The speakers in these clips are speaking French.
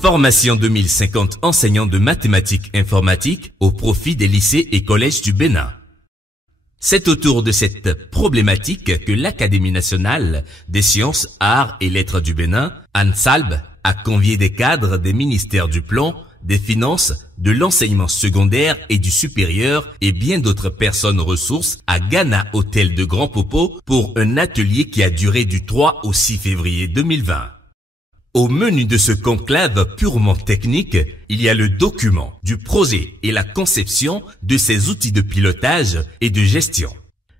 Formation 2050 enseignants de mathématiques informatiques au profit des lycées et collèges du Bénin. C'est autour de cette problématique que l'Académie nationale des sciences, arts et lettres du Bénin, ANSALB, a convié des cadres des ministères du Plan, des Finances, de l'enseignement secondaire et du supérieur et bien d'autres personnes ressources à Ghana Hôtel de Grand Popo pour un atelier qui a duré du 3 au 6 février 2020. Au menu de ce conclave purement technique, il y a le document du projet et la conception de ces outils de pilotage et de gestion.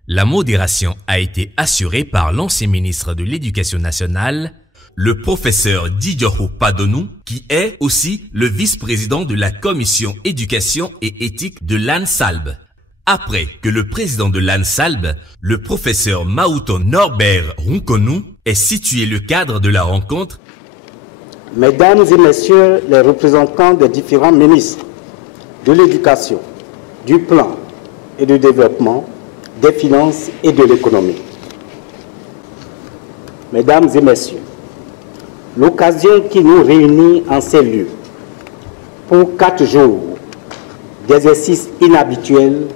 La modération a été assurée par l'ancien ministre de l'Éducation nationale, le professeur Didjoho Padonou, qui est aussi le vice-président de la commission éducation et éthique de l'ANSALB. Après que le président de l'ANSALB, le professeur Maouton Norbert Runkonou, ait situé le cadre de la rencontre. Mesdames et messieurs les représentants des différents ministres de l'Éducation, du Plan et du Développement, des Finances et de l'Économie. Mesdames et messieurs, l'occasion qui nous réunit en ces lieux pour 4 jours d'exercice inhabituel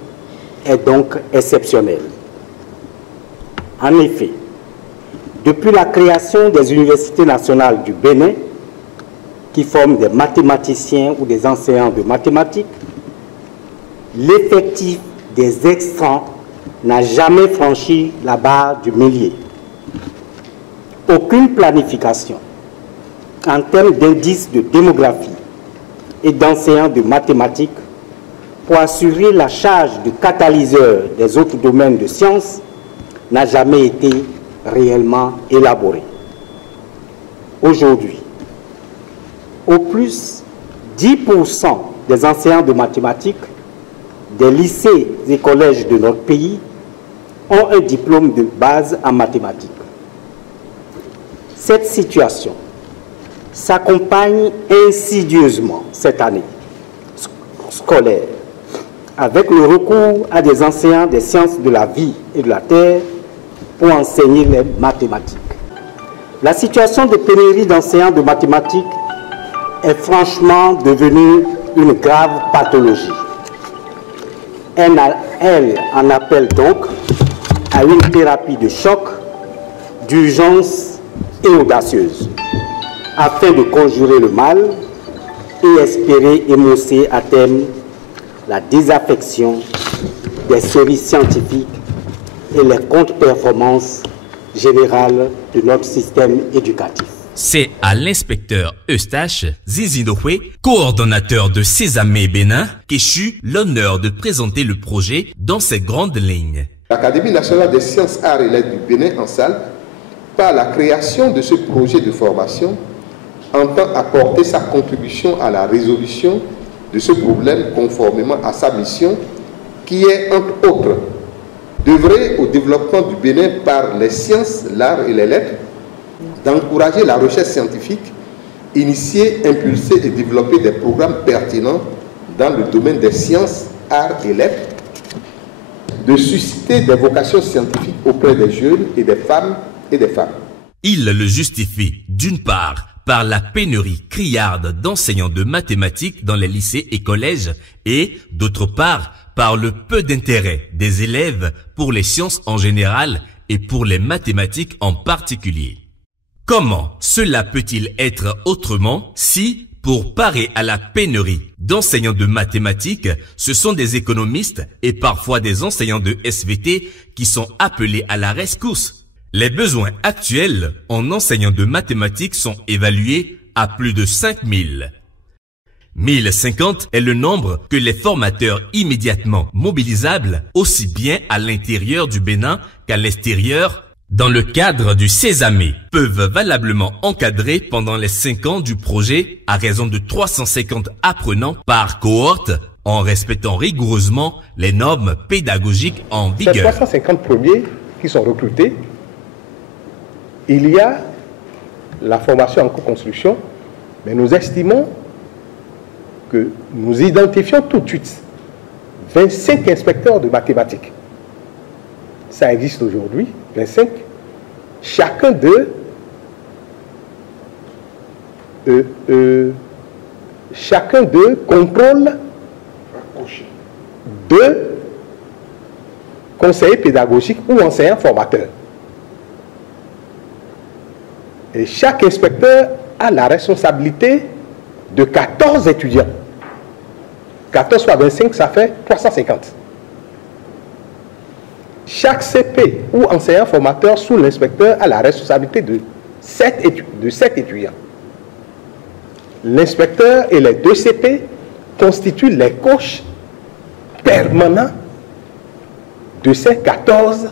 est donc exceptionnelle. En effet, depuis la création des universités nationales du Bénin, qui forment des mathématiciens ou des enseignants de mathématiques, l'effectif des extrants n'a jamais franchi la barre du millier. Aucune planification en termes d'indices de démographie et d'enseignants de mathématiques pour assurer la charge de catalyseur des autres domaines de sciences n'a jamais été réellement élaborée. Aujourd'hui, au plus, 10% des enseignants de mathématiques des lycées et collèges de notre pays ont un diplôme de base en mathématiques. Cette situation s'accompagne insidieusement cette année scolaire avec le recours à des enseignants des sciences de la vie et de la terre pour enseigner les mathématiques. La situation de pénurie d'enseignants de mathématiques est franchement devenue une grave pathologie. Elle en appelle donc à une thérapie de choc, d'urgence et audacieuse, afin de conjurer le mal et espérer émoussé à terme la désaffection des séries scientifiques et les contre-performances générales de notre système éducatif. C'est à l'inspecteur Eustache Zizindohwe, coordonnateur de Sésame Bénin, qu'échut l'honneur de présenter le projet dans ses grandes lignes. L'Académie nationale des sciences, arts et lettres du Bénin, ANSALB, par la création de ce projet de formation, entend apporter sa contribution à la résolution de ce problème conformément à sa mission, qui est, entre autres, d'œuvrer au développement du Bénin par les sciences, l'art et les lettres, d'encourager la recherche scientifique, initier, impulser et développer des programmes pertinents dans le domaine des sciences, arts et lettres, de susciter des vocations scientifiques auprès des jeunes et des femmes et des femmes. Il le justifie, d'une part, par la pénurie criarde d'enseignants de mathématiques dans les lycées et collèges et, d'autre part, par le peu d'intérêt des élèves pour les sciences en général et pour les mathématiques en particulier. Comment cela peut-il être autrement si, pour parer à la pénurie d'enseignants de mathématiques, ce sont des économistes et parfois des enseignants de SVT qui sont appelés à la rescousse? Les besoins actuels en enseignants de mathématiques sont évalués à plus de 5000. 1050 est le nombre que les formateurs immédiatement mobilisables, aussi bien à l'intérieur du Bénin qu'à l'extérieur, dans le cadre du Sésame, peuvent valablement encadrer pendant les 5 ans du projet à raison de 350 apprenants par cohorte, en respectant rigoureusement les normes pédagogiques en vigueur. Ces 350 premiers qui sont recrutés, il y a la formation en co-construction, mais nous estimons que nous identifions tout de suite 25 inspecteurs de mathématiques. Ça existe aujourd'hui, 25. Chacun d'eux chacun d'eux contrôle 2 conseillers pédagogiques ou enseignants formateurs. Et chaque inspecteur a la responsabilité de 14 étudiants. 14 fois 25, ça fait 350. Chaque CP ou enseignant formateur sous l'inspecteur a la responsabilité de 7 étudiants. L'inspecteur et les 2 CP constituent les coachs permanents de ces 14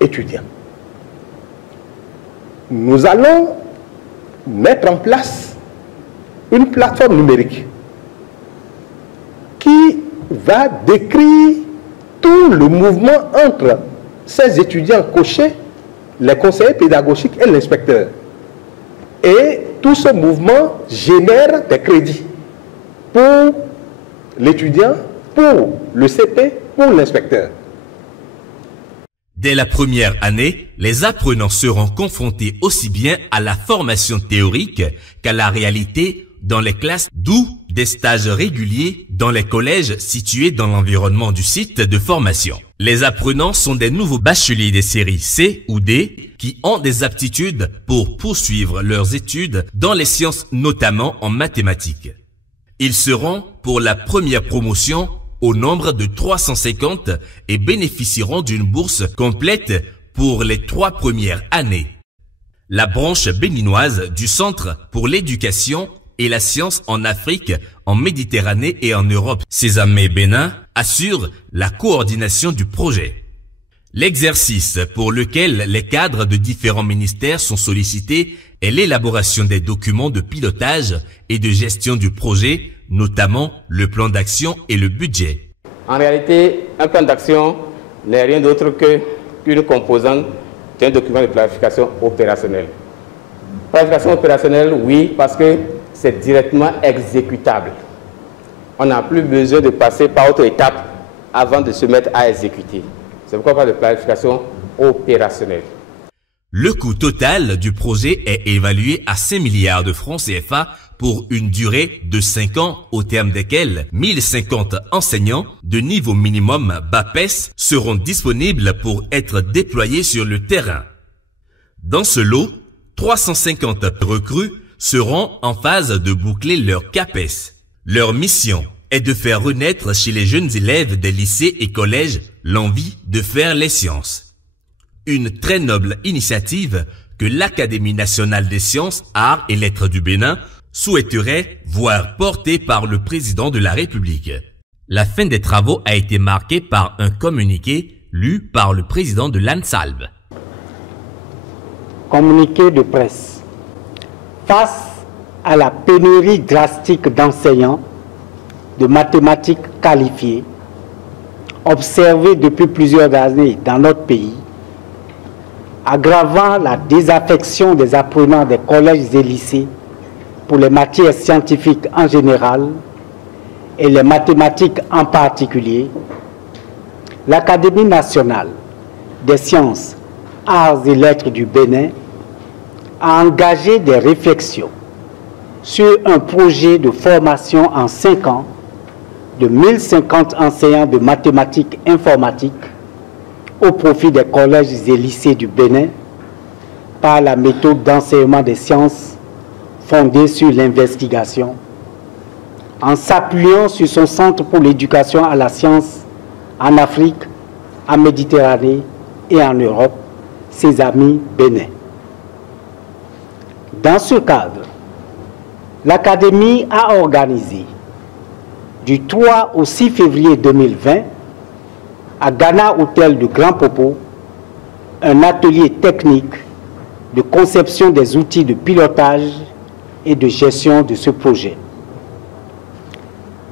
étudiants. Nous allons mettre en place une plateforme numérique qui va décrire tout le mouvement entre ces étudiants coachés, les conseillers pédagogiques et l'inspecteur. Et tout ce mouvement génère des crédits pour l'étudiant, pour le CP, pour l'inspecteur. Dès la première année, les apprenants seront confrontés aussi bien à la formation théorique qu'à la réalité dans les classes, d'où des stages réguliers dans les collèges situés dans l'environnement du site de formation. Les apprenants sont des nouveaux bacheliers des séries C ou D qui ont des aptitudes pour poursuivre leurs études dans les sciences, notamment en mathématiques. Ils seront pour la première promotion au nombre de 350 et bénéficieront d'une bourse complète pour les 3 premières années. La branche béninoise du Centre pour l'éducation et la science en Afrique, en Méditerranée et en Europe, Sésame Bénin, assure la coordination du projet. L'exercice pour lequel les cadres de différents ministères sont sollicités est l'élaboration des documents de pilotage et de gestion du projet, notamment le plan d'action et le budget. En réalité, un plan d'action n'est rien d'autre qu'une composante d'un document de planification opérationnelle. Planification opérationnelle, oui, parce que c'est directement exécutable. On n'a plus besoin de passer par autre étape avant de se mettre à exécuter. C'est pourquoi on parle de planification opérationnelle. Le coût total du projet est évalué à 5 milliards de francs CFA pour une durée de 5 ans, au terme desquels 1050 enseignants de niveau minimum BAPES seront disponibles pour être déployés sur le terrain. Dans ce lot, 350 recrues seront en phase de boucler leur CAPES. Leur mission est de faire renaître chez les jeunes élèves des lycées et collèges l'envie de faire les sciences. Une très noble initiative que l'Académie nationale des sciences, arts et lettres du Bénin souhaiterait voir portée par le président de la République. La fin des travaux a été marquée par un communiqué lu par le président de l'ANSALB. Communiqué de presse. Face à la pénurie drastique d'enseignants de mathématiques qualifiés, observée depuis plusieurs années dans notre pays, aggravant la désaffection des apprenants des collèges et lycées pour les matières scientifiques en général et les mathématiques en particulier, l'Académie nationale des sciences, arts et lettres du Bénin a engagé des réflexions sur un projet de formation en 5 ans de 1050 enseignants de mathématiques informatiques au profit des collèges et lycées du Bénin par la méthode d'enseignement des sciences fondée sur l'investigation, en s'appuyant sur son centre pour l'éducation à la science en Afrique, en Méditerranée et en Europe, Sésame Bénin. Dans ce cadre, l'Académie a organisé du 3 au 6 février 2020 à Ghana Hôtel de Grand Popo un atelier technique de conception des outils de pilotage et de gestion de ce projet.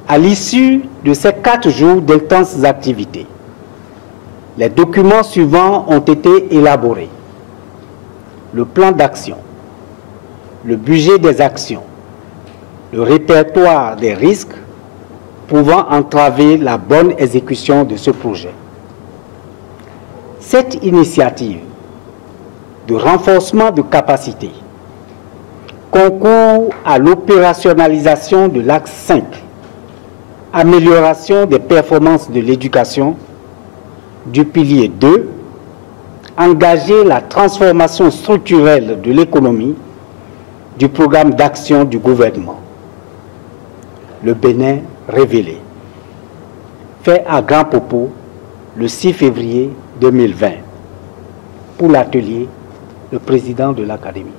À l'issue de ces 4 jours d'intenses activités, les documents suivants ont été élaborés. Le plan d'action, le budget des actions, le répertoire des risques pouvant entraver la bonne exécution de ce projet. Cette initiative de renforcement de capacité concours à l'opérationnalisation de l'axe 5, amélioration des performances de l'éducation, du pilier 2, engager la transformation structurelle de l'économie, du programme d'action du gouvernement. Le Bénin révélé. Fait à Grand Popo le 6 février 2020. Pour l'atelier, le président de l'Académie.